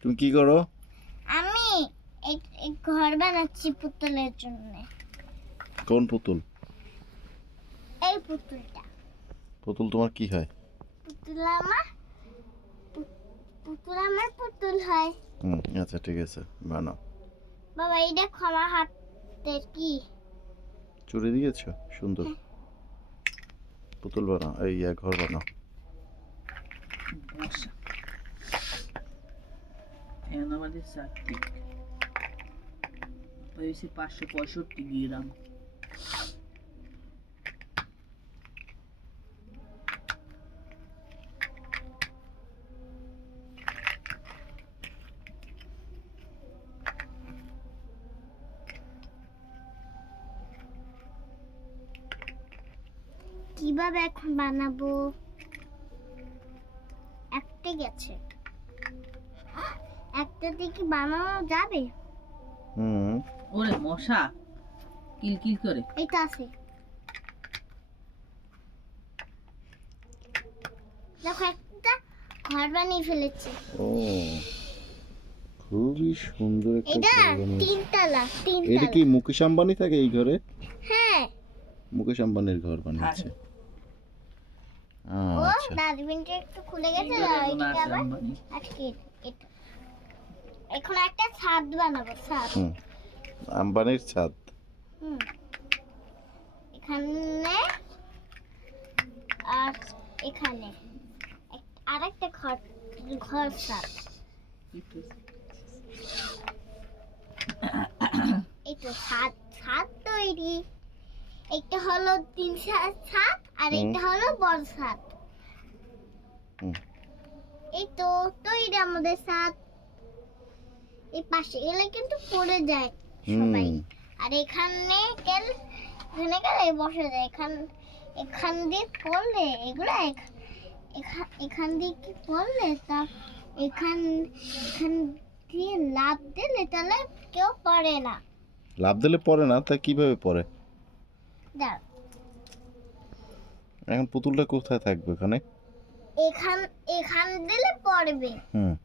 তুমি কি করো? আমি এক ঘর বানাচ্ছি পুতুলের জন্য। কোন পুতুল? এই পুতুলটা। পুতুল তোমার কি হয়? পুতুল আমার পুতুল আমার পুতুল হয়। হুম আচ্ছা ঠিক আছে বানাও। বাবা এই দেখো আমার হাতের কি? চুরি দিয়েছ? সুন্দর। পুতুল বানাও এই ঘর বানাও। এখন আমাদের চারটি হয়েছে পাঁচশো পঁয়ষট্টি গ্রাম। কীভাবে এখন বানাবো? একটা গেছে। একটা দিয়ে কি বানানো যাবে? হুম। ওরে মশা কিলকিল করে। এটা আছে। দেখো একটা ঘর বানিয়ে ফেলেছি। ও খুবই সুন্দর একটা এটা বানিয়েছো। তিনতলা এটা কি মুকেশ আম্বানি থাকে এই ঘরে? হ্যাঁ। মুকেশ আম্বানির ঘর বানিয়েছে। ও আচ্ছা ডাস্টবিনটা একটু খুলে গেছে আর কোনো আবার আটকে এটা। এখন একটা ছাদ বানাবো ছাদ। হুম আম্বানির ছাদ। হুম। এখানে আর এখানে আর একটা ঘর ঘর ছাদ। এই তো ছাদ ছাদ তৈরি। একটা হলো তিন ছাদ ছাদ আর একটা হলো বড় ছাদ। এই তো তৈরি আমাদের ছাদ। এই পাশে গেলে কিন্তু পড়ে যায় সবাই। আর এখানে গেল এখানে গেলে বসে যায়। এখান এখান দিয়ে পড়লে এগুলো এখ- এখা- এখান দিয়ে কি পড়লে? তা এখান এখান দিয়ে লাভ দিলে তাহলে কেউ পড়ে না। লাভ দিলে পড়ে না তা কীভাবে পড়ে? এখন পুতুলটা কোথায় থাকবে ওখানে? এখান এখান দিলে পড়বে। হুম।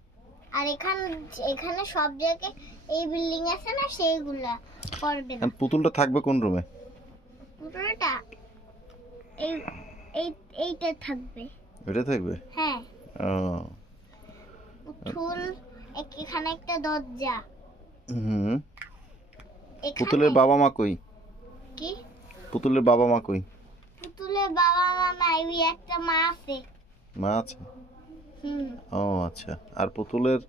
আর এখান এখানে সব জায়গায় এই বিল্ডিং আছে না সেইগুলা পড়বে না। পুতুলটা থাকবে কোন রুমে পুরোটা এই এই এইটা থাকবে। এটা থাকবে? হ্যাঁ। ও। পুতুল এখানে একটা দরজা। হুম। পুতুলের বাবা মা কই? কি? পুতুলের বাবা মা কই? পুতুলের বাবা মা নাই একটা মা আছে। মা আছে? ও আচ্ছা। আর পুতুলের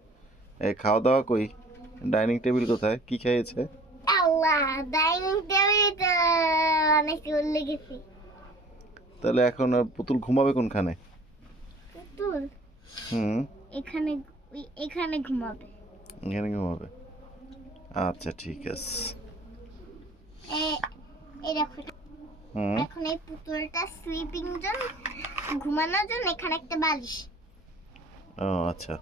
খাওয়া দাওয়া কই? ডাইনিং টেবিল কোথায়? কি খেয়েছে? আল্লাহ ডাইনিং অনেক চলে গেছি তাহলে এখন পুতুল ঘুমাবে কোনখানে? পুতুল? হুম। এখানে এখানে ঘুমাবে। এখানে ঘুমাবে। আচ্ছা ঠিক আছে। এই দেখো। এখন এই পুতুলটা স্লিপিং জন্য ঘুমানোর জন্য এখানে একটা বালিশ। ও আচ্ছা।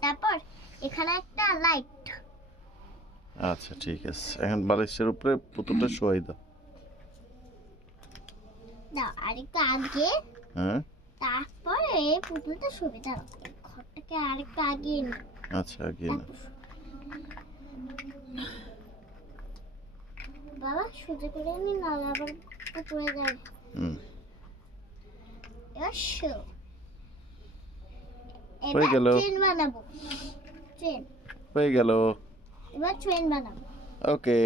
তারপর এখানে একটা লাইট আচ্ছা ঠিক আছে। এখন বালিশের উপরে পুতুলটা শোয়াই দাও। দাও আরেকটু আগে। হ্যাঁ? তারপরে পুতুলটা শুবে। দাও ঘরটাকে আরেকটু আগিয়ে নি। আচ্ছা গিয়ে না। বাবা সোজা করে নি নাহলে আবার পড়ে যাবে। হুম। এবার শো। হয়ে গেল। ট্রেন বানাবো। ট্রেন হয়ে গেল। এবার ট্রেন বানাবো। ওকে